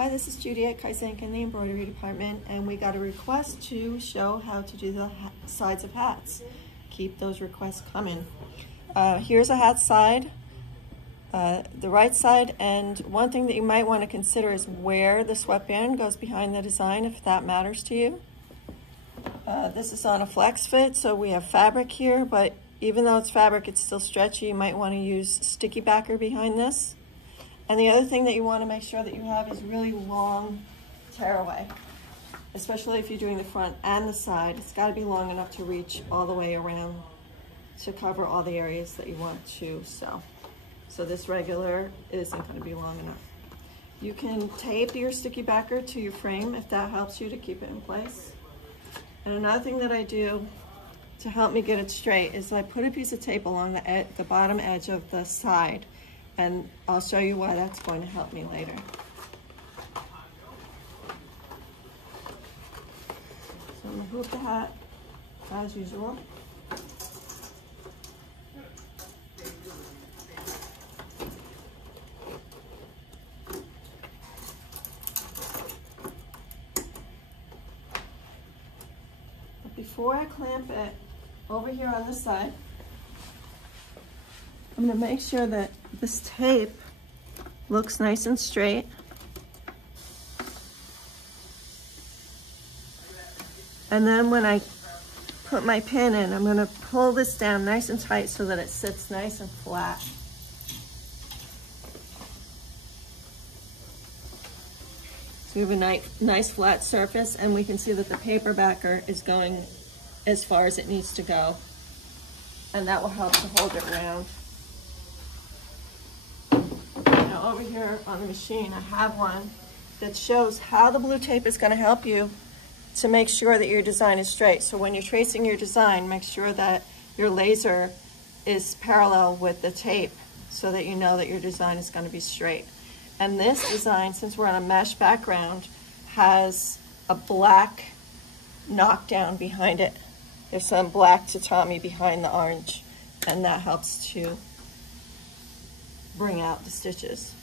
Hi, this is Judy at Kaizink in the embroidery department, and we got a request to show how to do the sides of hats. Keep those requests coming. Here's a hat side, the right side, and one thing that you might want to consider is where the sweatband goes behind the design, if that matters to you. This is on a flex fit, so we have fabric here, but even though it's fabric, it's still stretchy. You might want to use sticky backer behind this. And the other thing that you want to make sure that you have is really long tearaway, especially if you're doing the front and the side. It's got to be long enough to reach all the way around to cover all the areas that you want to sew. So this regular isn't going to be long enough. You can tape your sticky backer to your frame if that helps you to keep it in place. And another thing that I do to help me get it straight is I put a piece of tape along the bottom edge of the side, and I'll show you why that's going to help me later. So I'm going to hoop the hat as usual. But before I clamp it over here on this side, I'm going to make sure that this tape looks nice and straight. And then when I put my pin in, I'm going to pull this down nice and tight so that it sits nice and flat. So we have a nice flat surface, and we can see that the paper backer is going as far as it needs to go. And that will help to hold it round. Now over here on the machine, I have one that shows how the blue tape is going to help you to make sure that your design is straight. So when you're tracing your design, make sure that your laser is parallel with the tape so that you know that your design is going to be straight. And this design, since we're on a mesh background, has a black knockdown behind it. There's some black tatami behind the orange, and that helps to bring out the stitches.